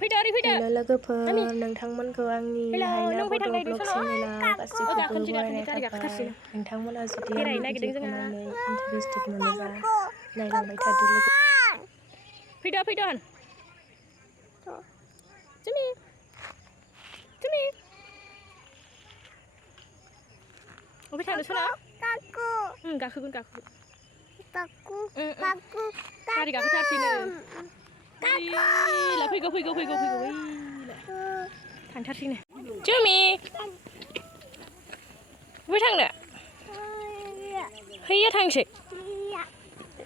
लोगोफोर नोंथांमोनखौ आंनि हायना बड' ब्लग चेनेलाव गासिखौबो बरायनाय थाबाय। नोंथांमोना जुदि आंनि भिडिअखौ नायनो इन्टारेस्टेड मोनोबा नायलांबाय थादो लोगो। फैदो जुमि अबे थांनो सना गाखोगोन गारि गाखोथारसैनो फैगौ थांथारसैनो जुमि अबे थांनो हैया थांसै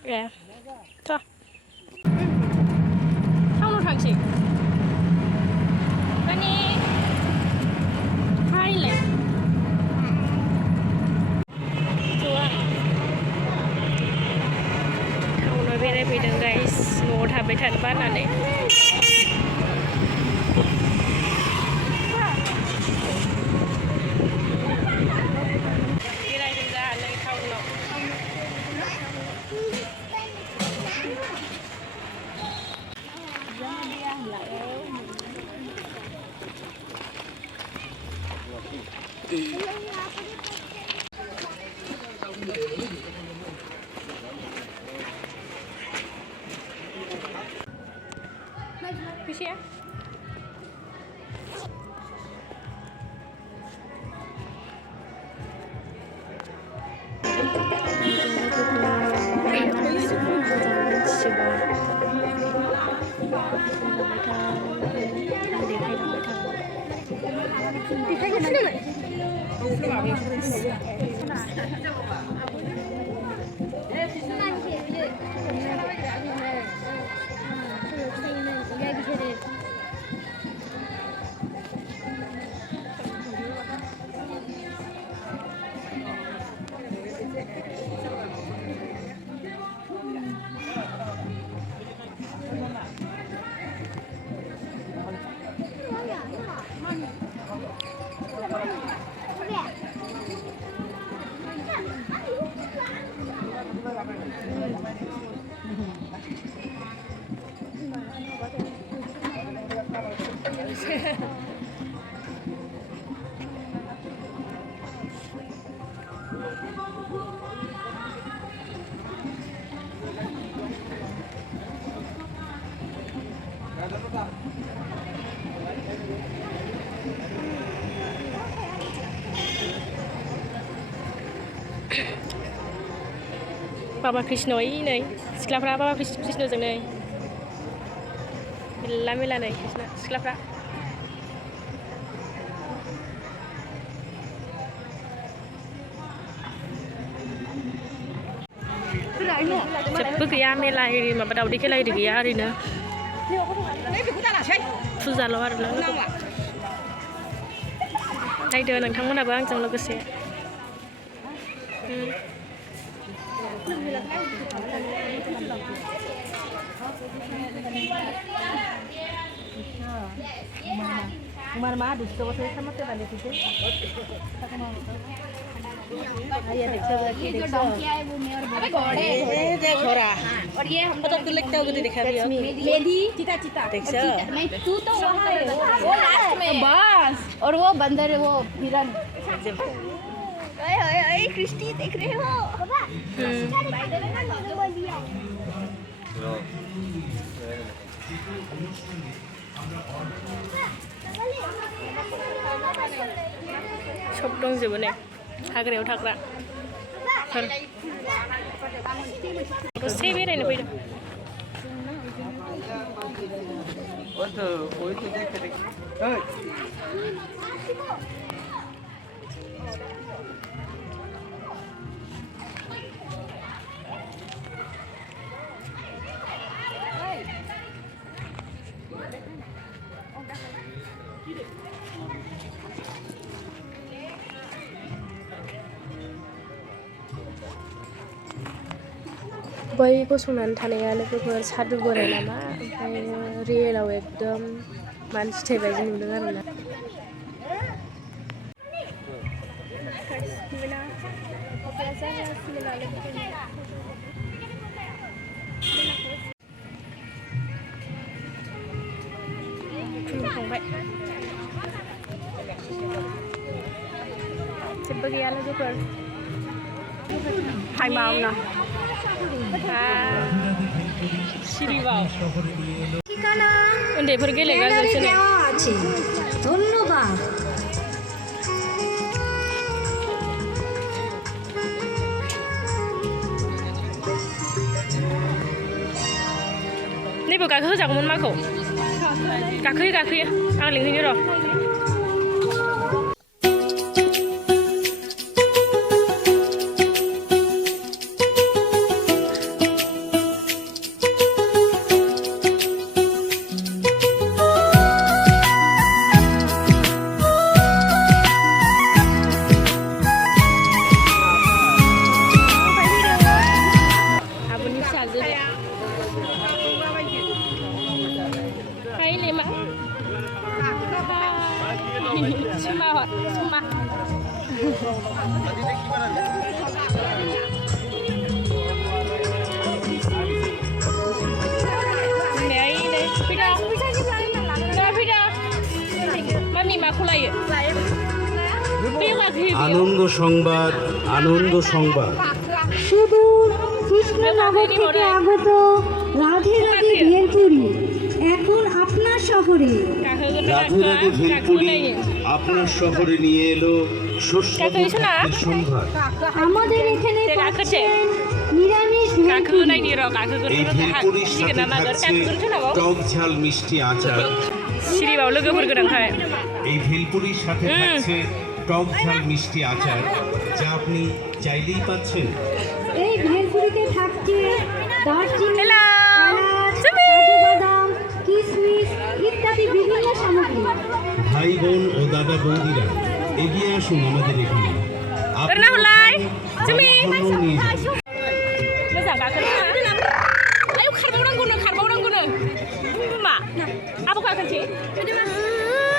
ए टाउनाव थांसै माने हायलाय टाउनाव बेरायफैदों गाइस न'आव थाबाय थानो बानानै बेरायदों जानो टाउनाव फैसाया बाबा कृष्ण नै सिख्लाफ्रा बाबा कृष्णजों नै मेला नै सिख्लाफ्रा जेबो गैया मेला एरि माबा दावदै खेला एरि गैया ओरैनो फुजाल' आरो नायदो नोंथांमोनाबो आंजों लोगोसे Umar mah di situ saya sama tuh balik itu. ये देखो ये जो डोंकी है वो मेरे अबे घोड़े देखो रहा और ये हम तो लगता होगा दिखा भी मेरी चीता देखो मैं तू तो वहां है वो लास्ट में बस और वो बंदर है वो हिरन ओए क्रिस्टी देख रहे हो बाबा स्पाइडर है ना वो लिया सब दंजोबो नै हाग्रायाव थाग्रा दसे बेरायनो फैदों बै गसंनानै थानाया लोगोफोर सादु बोराय नामा ओमफ्राय रियेलाव एकदम मानसि थैबायदि नुदों आरोना थांबाय जेबो गैया लोगोफोर टाइमाव ना सिरिबाव उन्दैफोर गेलेग्राजोंसो नै ধন্যবাদ नैबो गाखोहोजागौमोन माखौ गाखोयो आं लिंहैनो र' आब'नि फिसाजो Hai Lema. Cuma. Ini. Pida. Pida. Mami মাখো লাইয়ে। আনন্দ সংবাদ সুদূর কৃষ্ণনগর থেকে আগত রাধে রাধে ভেলপুরি এখন আপনার শহরে রাধে রাধে ভেলপুরি আপনার শহরে নিয়ে এলো সুস্বাদু খাদ্যের সম্ভার। আমাদের এখানে পাচ্ছেন নিরামিষ ভেলপুরি এই ভেলপুরির সাথে থাকছে টক ঝাল মিষ্টি আচার। সিরিবাव लोगोफोर गोनांखाय এই ভেলপুরির সাথে থাকছে টক ঝাল মিষ্টি আচার, যা আপনি চাইলেই পাচ্ছেন। এই ভেলপুরিতে থাকছে দারচিনি হ্যালো কাজু বাদাম কিশমিশ ইত্যাদি বিভিন্ন সামগ্রী। ভাই বোন ও দাদা বৌদিরা এগিয়ে আসুন আমাদের এখানে। Pernah mulai? Cumi. আপনারাও নিয়ে যান। Moजां गाखोनो ayo खारबावनांगौनो मा आब' गाखोनोसै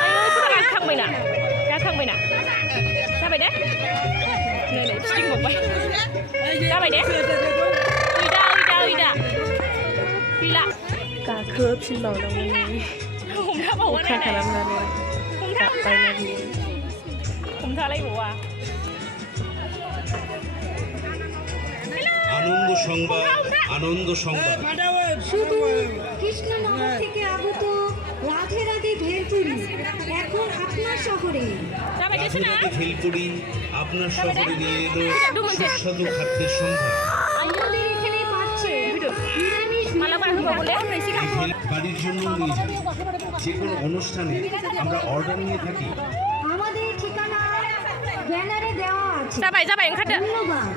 आयौ गाखांबायना जाबाय दे नै फिदिंबावबाय जाबाय दे ओइदा गैला गाखोफिनबावनांगौ अखा खालामनानै गाबबायना बियो हमथालायबावा আনন্দ সংবাদ শুধু কৃষ্ণনগর থেকে আগত রাধে রাধে ভেলপুরি এখন আপনার শহরে जाबाय दे রাধে सोना রাধে ভেলপুরি আপনার শহরে নিয়ে এলো সুস্বাদু খাদ্যের সম্ভার। আমাদের এখানে পাচ্ছেন নিরামিষ मालाबा होबावले এই বাড়ির জন্য নিয়ে যান। যে কোনো অনুষ্ঠানে আমরা অর্ডার নিয়ে থাকি। আমাদের ঠিকানা ব্যানারে দেওয়া আছে जाबाय ओंखारदो ধন্যবাদ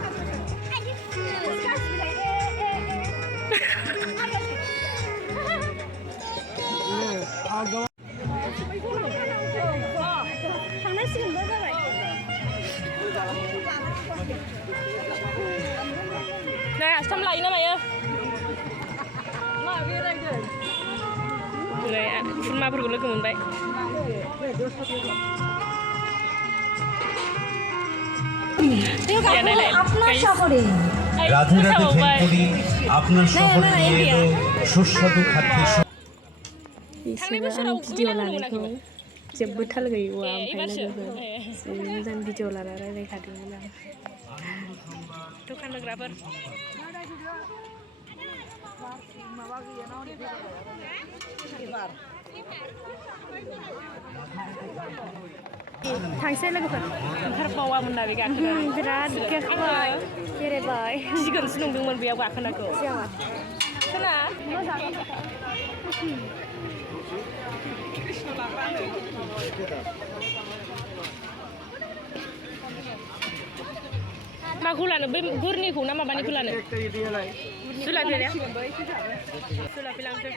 नै आसथाम लायो ना मायो नै खुरमाफोरखौ लोगो मोनबाय আপনার শহরে রাধে রাধে ভেলপুরি আপনার শহরে নিয়ে এলো সুস্বাদু খাদ্যের সম্ভার। बिसोरो आं भिडिअ लानायखौ जेबो थाल गैया ओमफ्राय लोगोफोर जि मोजां भिडिअ लाना रायज्लायखादोंमोन आं दखान होग्राफोर थांसै लोगोफोर ओंखारबावामोन ना बे गाखोनो बिराद गाखोबाय बेरायबाय सिगांसो नंदोंमोन बेयाव गाखोनांगौ खोना माखौ लानो बै गोरनिखौ ना माबानिखौ लानो जुलाफि लांसै